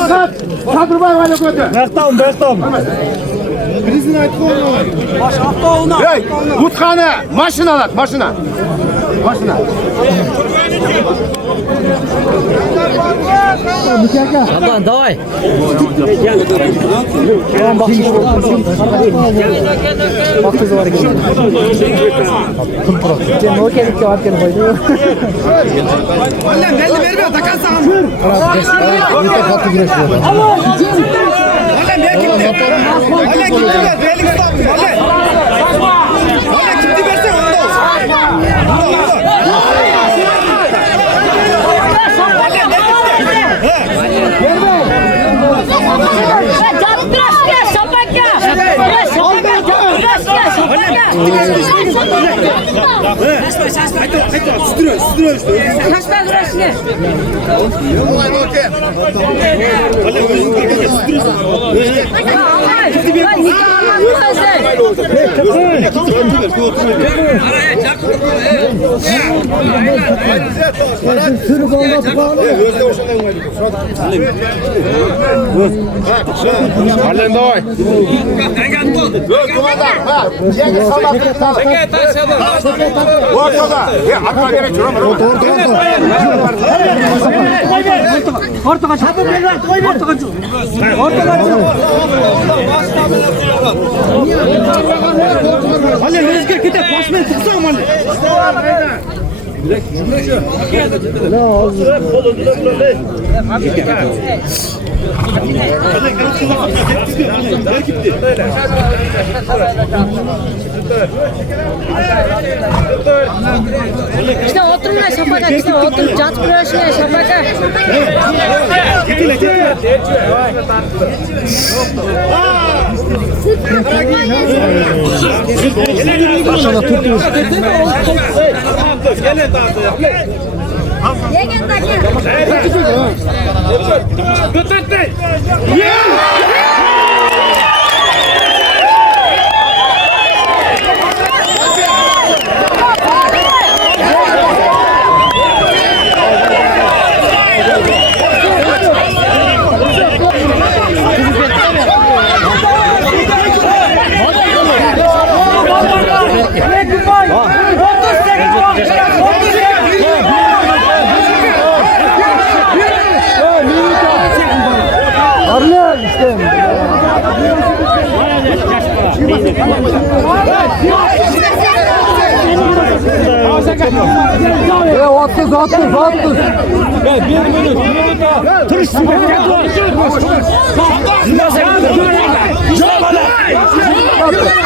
Fakat Sadırbay'ı öyle götür. Bektam. Birisini aytıp olmuyor. Hey, Utkane, maşinalar, maşina. Şaban davay. Bak kızı var ki. Ne o kedik cevap gelip koydu. Oğlum belli vermiyor takarsan. Yeter katı güreşiyor. Oğlum ne gitti? Oğlum gitti ver. Belli tutamıyor. Oğlum gitti versen onda olsun. Halen davay. Ortada. Atma gerek yok. Halen rızkı gidip başmen tıksam halen. İşte oturma şapaka, işte otur, cat güreşine şapaka. Maşallah tutmuş. Arlı işte. Attız. Bir minut. Tırışsın. Gel.